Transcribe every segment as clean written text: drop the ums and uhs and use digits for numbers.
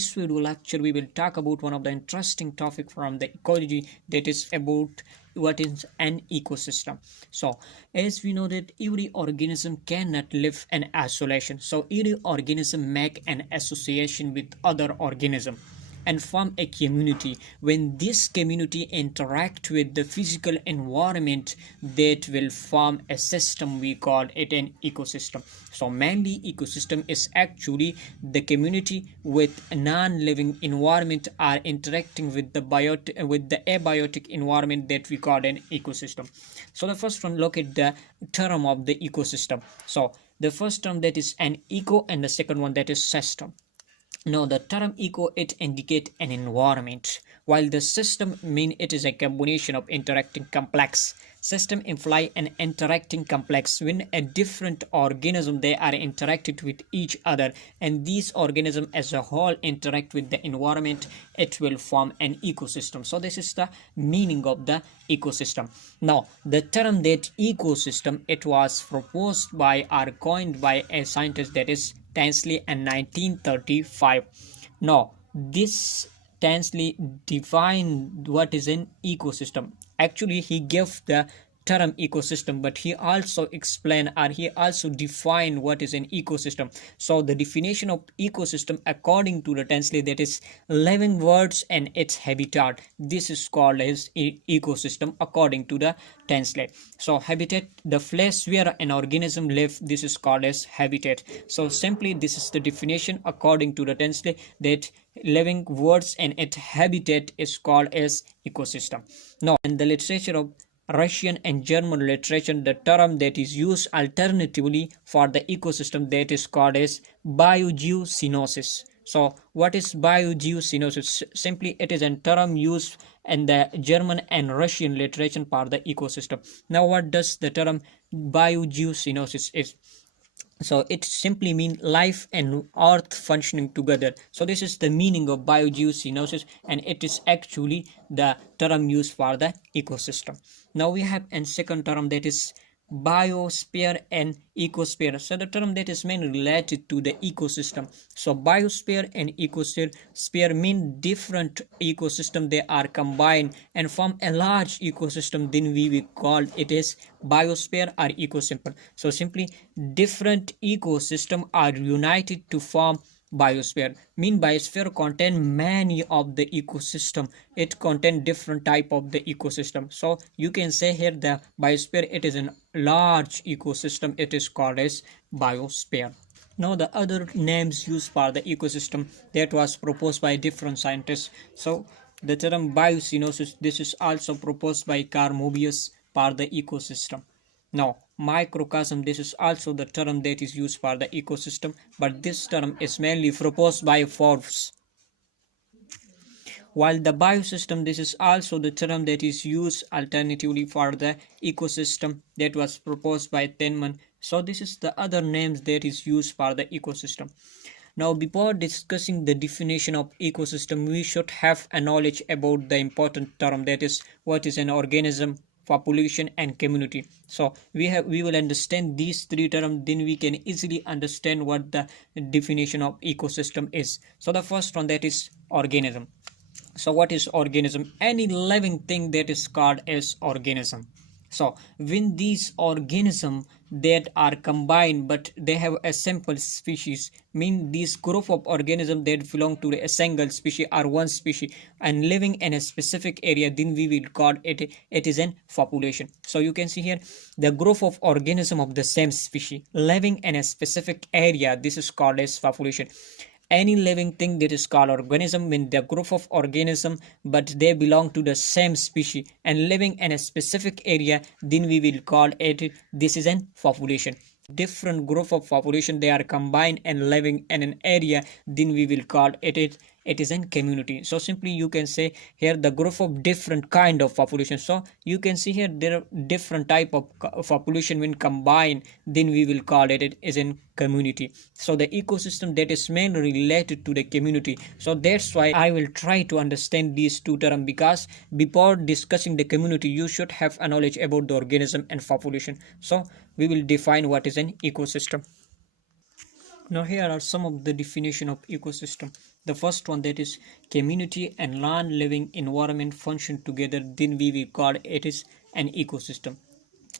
this video lecture we will talk about one of the interesting topic from the ecology, that is about what is an ecosystem. So as we know that every organism cannot live in isolation, so every organism make an association with other organism and form a community. When this community interact with the physical environment, that will form a system, we call it an ecosystem. So mainly ecosystem is actually the community with non-living environment are interacting with the abiotic environment, that we call an ecosystem. So the first one, look at the term of the ecosystem. So the first term, that is an eco, and the second one, that is system. Now the term eco, it indicates an environment, while the system mean it is a combination of interacting complex. System imply an interacting complex when a different organism they are interacted with each other, and these organisms as a whole interact with the environment, it will form an ecosystem. So this is the meaning of the ecosystem. Now the term that ecosystem, it was proposed by or coined by a scientist, that is Tansley in 1935. Now this Tansley defined what is an ecosystem. Actually he gave the term ecosystem, but he also explained or he also defined what is an ecosystem. So the definition of ecosystem according to the Tansley, that is living words and its habitat. This is called as ecosystem according to the Tansley. So habitat, the place where an organism lives, this is called as habitat. So simply this is the definition according to the Tansley, that living words and its habitat is called as ecosystem. Now in the literature of Russian and German literature, the term that is used alternatively for the ecosystem, that is called as biogeosynosis. So what is biogeosynosis? Simply it is a term used in the German and Russian literature for the ecosystem. Now what does the term biogeosynosis is? So it simply means life and earth functioning together. So this is the meaning of biogeosynosis, and it is actually the term used for the ecosystem. Now we have a second term, that is biosphere and ecosphere. So the term that is mainly related to the ecosystem. So biosphere and ecosphere mean different ecosystem, they are combined and form a large ecosystem, then we will call it as biosphere or ecosystem. So simply different ecosystem are united to form biosphere. Mean biosphere contain many of the ecosystem, it contain different type of the ecosystem. So you can say here the biosphere, it is a large ecosystem, it is called as biosphere. Now the other names used for the ecosystem, that was proposed by different scientists. So the term biosynosis, this is also proposed by Carl Mobius for the ecosystem. Now microcosm, this is also the term that is used for the ecosystem, but this term is mainly proposed by Forbes. While the biosystem, this is also the term that is used alternatively for the ecosystem, that was proposed by Tenman. So this is the other names that is used for the ecosystem. Now before discussing the definition of ecosystem, we should have a knowledge about the important term, that is what is an organism, population and community. So we will understand these three terms, then we can easily understand what the definition of ecosystem is. So the first one, that is organism. So what is organism? Any living thing that is called as organism. So when these organisms that are combined but they have a simple species, mean this group of organisms that belong to a single species or one species and living in a specific area, then we will call it is an population. So you can see here the group of organisms of the same species living in a specific area, this is called as population. Any living thing that is called organism when the group of organism but they belong to the same species and living in a specific area, then we will call it this is an population. Different group of population they are combined and living in an area, then we will call it is in community. So simply you can say here the group of different kind of population. So you can see here there are different type of population when combined, then we will call it is in community. So the ecosystem that is mainly related to the community. So that's why I will try to understand these two terms, because before discussing the community you should have a knowledge about the organism and population. So we will define what is an ecosystem. Now here are some of the definition of ecosystem. The first one, that is community and non-living environment function together, then we will call it is an ecosystem.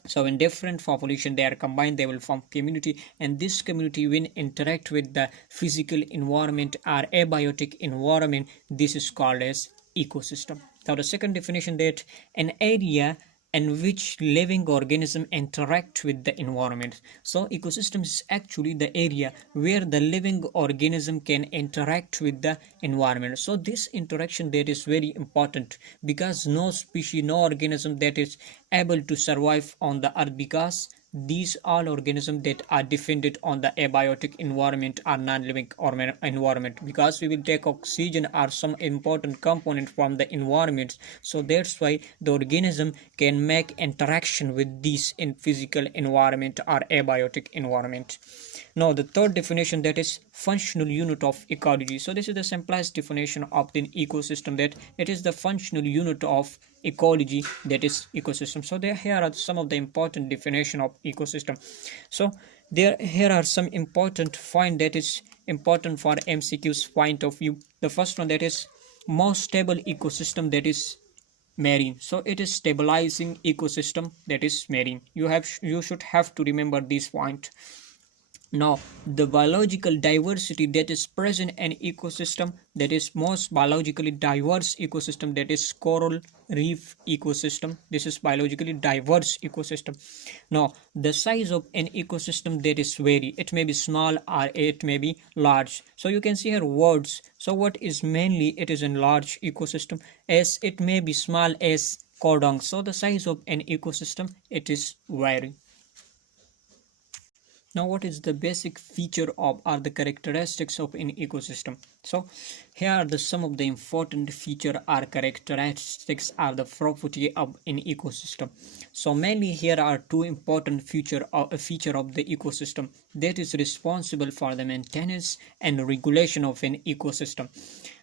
So in different population they are combined, they will form community, and this community when interact with the physical environment or abiotic environment, this is called as ecosystem. Now the second definition, that an area in which living organisms interact with the environment. So ecosystem is actually the area where the living organism can interact with the environment. So this interaction that is very important, because no species, no organism that is able to survive on the earth, because these all organisms that are dependent on the abiotic environment or non-living environment, because we will take oxygen or some important component from the environment. So that's why the organism can make interaction with these in physical environment or abiotic environment. Now the third definition, that is functional unit of ecology. So this is the simplest definition of the ecosystem, that it is the functional unit of ecology, that is ecosystem. So there here are some of the important definition of ecosystem. So here are some important point that is important for MCQ's point of view. The first one, that is most stable ecosystem, that is marine. So it is stabilizing ecosystem, that is marine. You should have to remember this point. Now the biological diversity that is present in ecosystem, that is most biologically diverse ecosystem, that is coral reef ecosystem. This is biologically diverse ecosystem. Now the size of an ecosystem, that is vary, it may be small or it may be large. So you can see here words. So what is mainly, it is in large ecosystem, as it may be small as cordon. So the size of an ecosystem, it is vary. Now what is the basic feature of or the characteristics of an ecosystem? So here are the some of the important feature or characteristics are the property of an ecosystem. So mainly here are two important feature of the ecosystem that is responsible for the maintenance and regulation of an ecosystem.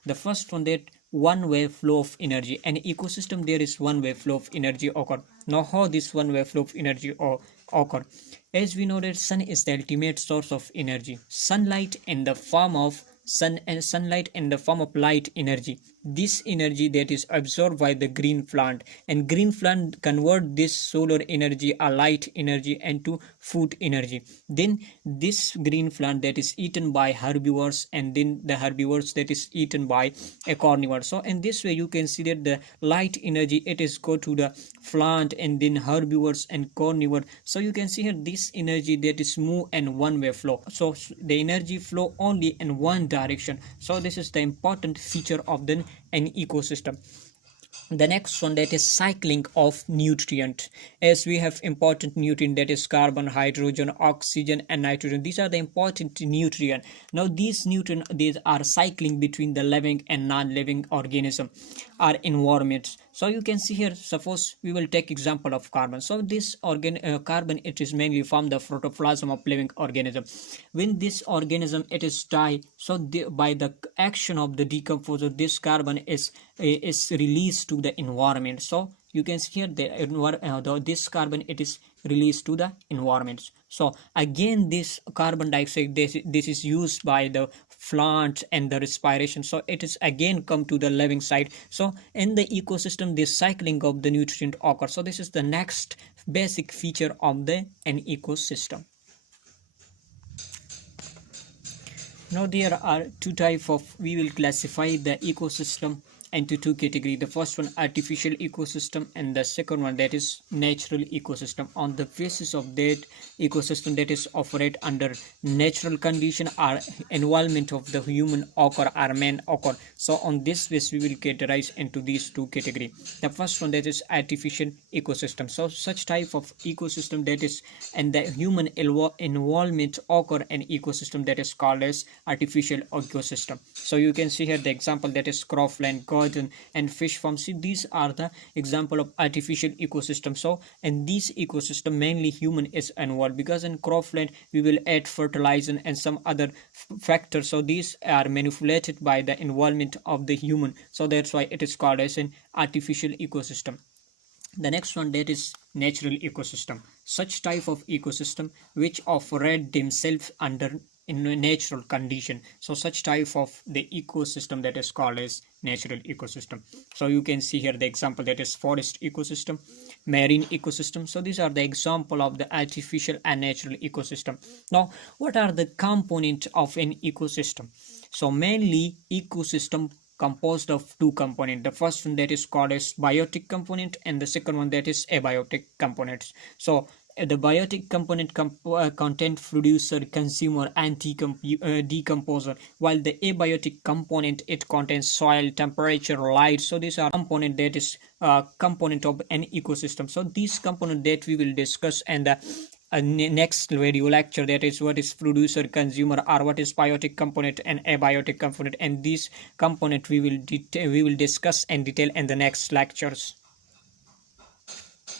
The first one, that one-way flow of energy. An ecosystem, there is one-way flow of energy occur. Now how this one-way flow of energy occur? As we know that sun is the ultimate source of energy. Sunlight in the form of sunlight in the form of light energy. This energy that is absorbed by the green plant, and green plant convert this solar energy or light energy into food energy. Then this green plant that is eaten by herbivores, and then the herbivores that is eaten by a carnivore. So in this way you can see that the light energy, it is go to the plant and then herbivores and carnivore. So you can see here this energy that is move in one way flow. So the energy flow only in one direction. So this is the important feature of an ecosystem. The next one, that is cycling of nutrient. As we have important nutrient, that is carbon, hydrogen, oxygen and nitrogen. These are the important nutrient. Now these nutrient, these are cycling between the living and non-living organism or environments. So you can see here, suppose we will take example of carbon. So this carbon, it is mainly from the protoplasm of living organism. When this organism it is die, so by the action of the decomposer, this carbon is released to the environment. So you can see here this carbon, it is released to the environment. So again this carbon dioxide, this is used by the plant and the respiration. So it is again come to the living side. So in the ecosystem, this cycling of the nutrient occurs. So this is the next basic feature of an ecosystem. Now there are two types of, we will classify the ecosystem into two categories. The first one, artificial ecosystem, and the second one, that is natural ecosystem. On the basis of that ecosystem that is operate under natural condition or environment of the human occur or man occur. So on this basis we will categorize into these two categories. The first one, that is artificial ecosystem. So such type of ecosystem that is in the human involvement occur an ecosystem that is called as artificial ecosystem. So you can see here the example, that is cropland, garden and fish farm. See, these are the example of artificial ecosystem. So in this ecosystem mainly human is involved, because in cropland we will add fertilizer and some other factors. So these are manipulated by the involvement of the human. So that's why it is called as an artificial ecosystem. The next one, that is natural ecosystem. Such type of ecosystem which operate themselves under in a natural condition. So such type of the ecosystem that is called as natural ecosystem. So you can see here the example that is forest ecosystem, marine ecosystem. So these are the example of the artificial and natural ecosystem. Now what are the components of an ecosystem? So mainly ecosystem composed of two components. The first one that is called as biotic component, and the second one that is abiotic components. So the biotic component content producer, consumer, and decomposer, while the abiotic component, it contains soil, temperature, light. So these are component that is component of an ecosystem. So these component that we will discuss, and the next video lecture, that is what is producer, consumer, or what is biotic component and abiotic component, and this component we will discuss in detail in the next lectures.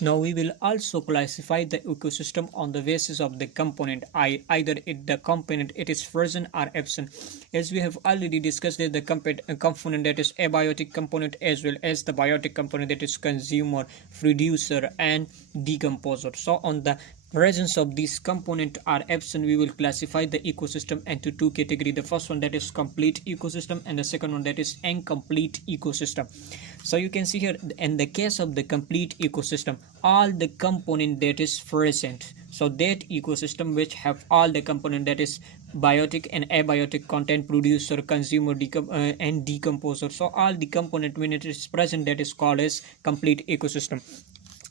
Now we will also classify the ecosystem on the basis of the component. Either the component it is present or absent. As we have already discussed that the component that is abiotic component, as well as the biotic component that is consumer, producer, and decomposer. So on the presence of these component are absent, we will classify the ecosystem into two categories. The first one that is complete ecosystem, and the second one that is incomplete ecosystem. So you can see here, in the case of the complete ecosystem, all the component that is present, so that ecosystem which have all the component that is biotic and abiotic content, producer, consumer, and decomposer. So all the component when it is present, that is called as complete ecosystem.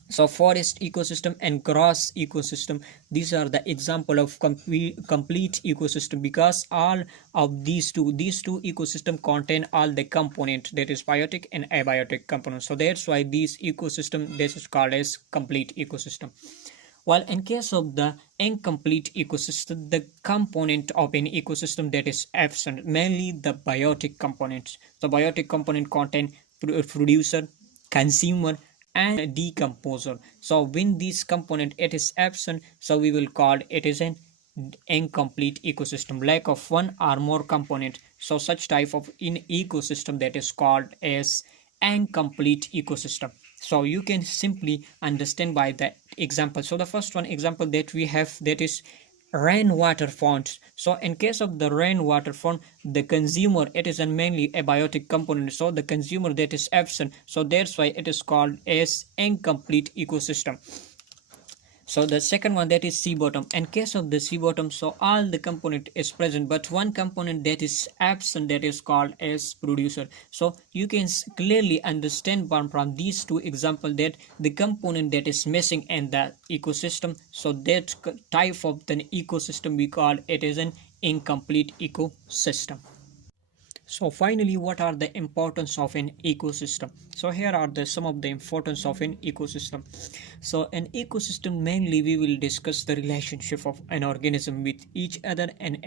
So forest ecosystem and grass ecosystem, these are the example of complete ecosystem, because all of these two ecosystem contain all the component that is biotic and abiotic components. So that's why these ecosystem, this is called as complete ecosystem. While in case of the incomplete ecosystem, the component of an ecosystem that is absent, mainly the biotic components. The biotic component contain producer, consumer, and decomposer. So when this component it is absent, so we will call it is an incomplete ecosystem, lack of one or more component. So such type of in ecosystem that is called as incomplete ecosystem. So you can simply understand by the example. So the first one example that we have, that is rainwater fonts. So in case of the rainwater font, the consumer it is a mainly abiotic component, so the consumer that is absent, so that's why it is called as incomplete ecosystem. So the second one, that is sea bottom. In case of the sea bottom, so all the component is present, but one component that is absent, that is called as producer. So you can clearly understand from these two examples that the component that is missing in the ecosystem, so that type of the ecosystem we call it is an incomplete ecosystem. So finally, what are the importance of an ecosystem? So here are some of the importance of an ecosystem. So an ecosystem, mainly we will discuss the relationship of an organism with each other and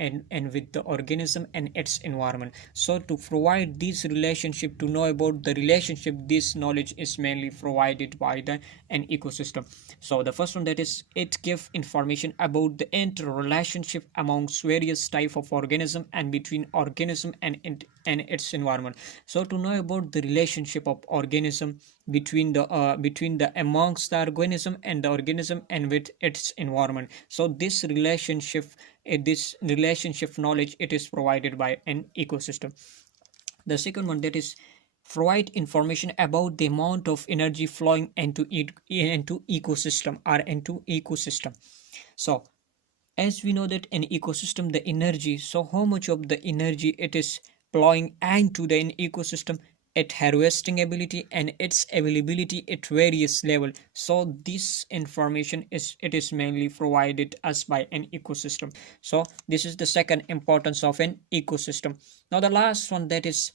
with the organism and its environment. So to provide this relationship, to know about the relationship, this knowledge is mainly provided by an ecosystem. So the first one, that is it gives information about the interrelationship amongst various type of organism and between organism and its environment. So to know about the relationship of organism between the amongst the organism and the organism and with its environment, so this relationship knowledge, it is provided by an ecosystem. The second one, that is provide information about the amount of energy flowing into ecosystem or into ecosystem. So as we know that in ecosystem, the energy, so how much of the energy it is flowing into the ecosystem, its harvesting ability and its availability at various level. So this information is mainly provided us by an ecosystem. So this is the second importance of an ecosystem. Now the last one, that is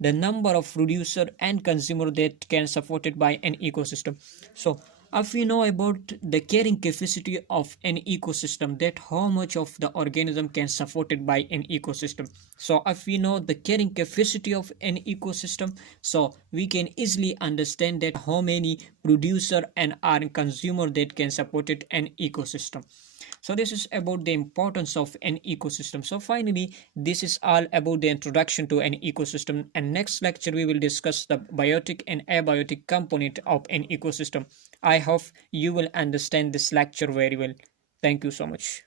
the number of producer and consumer that can supported by an ecosystem. So if we know about the carrying capacity of an ecosystem, that how much of the organism can supported by an ecosystem. So if we know the carrying capacity of an ecosystem, so we can easily understand that how many producer and our consumer that can support it an ecosystem. So this is about the importance of an ecosystem. So finally, this is all about the introduction to an ecosystem, and next lecture we will discuss the biotic and abiotic component of an ecosystem. I hope you will understand this lecture very well. Thank you so much.